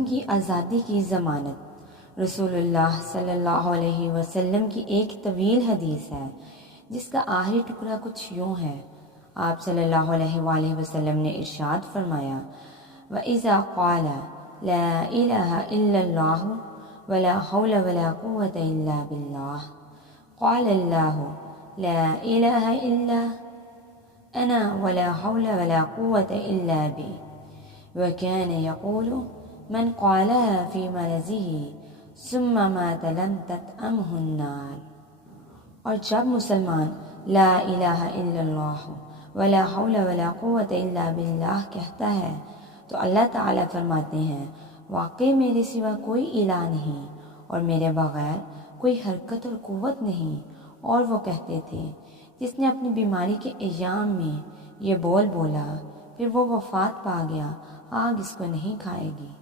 جسم کی آزادی کی ضمانت۔ رسول اللہ صلی اللہ علیہ وسلم کی ایک طویل حدیث ہے جس کا آخری ٹکڑا کچھ یوں ہے۔ آپ صلی اللہ علیہ وآلہ وسلم نے ارشاد فرمایا، وَإِذَا قَالَ لَا إِلَهَ إِلَّا اللَّهُ وَلَا حَوْلَ وَلَا قُوَّةَ إِلَّا بِاللَّهِ قَالَ اللَّهُ لَا إِلَهَ إِلَّا أَنَا وَلَا حَوْلَ وَلَا قُوَّةَ إِلَّا بِي وَكَانَ يَقُولُ مَنْ قَالَهَا فِي مَرَضِهِ ثُمَّ مَاتَ لَمْ تَطْعَمْهُ النَّارُ۔ اور جب مسلمان لا الہ الا اللہ ولا حول ولا قوت الا باللہ کہتا ہے تو اللہ تعالیٰ فرماتے ہیں، واقعی میرے سوا کوئی الہ نہیں اور میرے بغیر کوئی حرکت اور قوت نہیں۔ اور وہ کہتے تھے، جس نے اپنی بیماری کے ایام میں یہ بول بولا، پھر وہ وفات پا گیا، آگ اس کو نہیں کھائے گی۔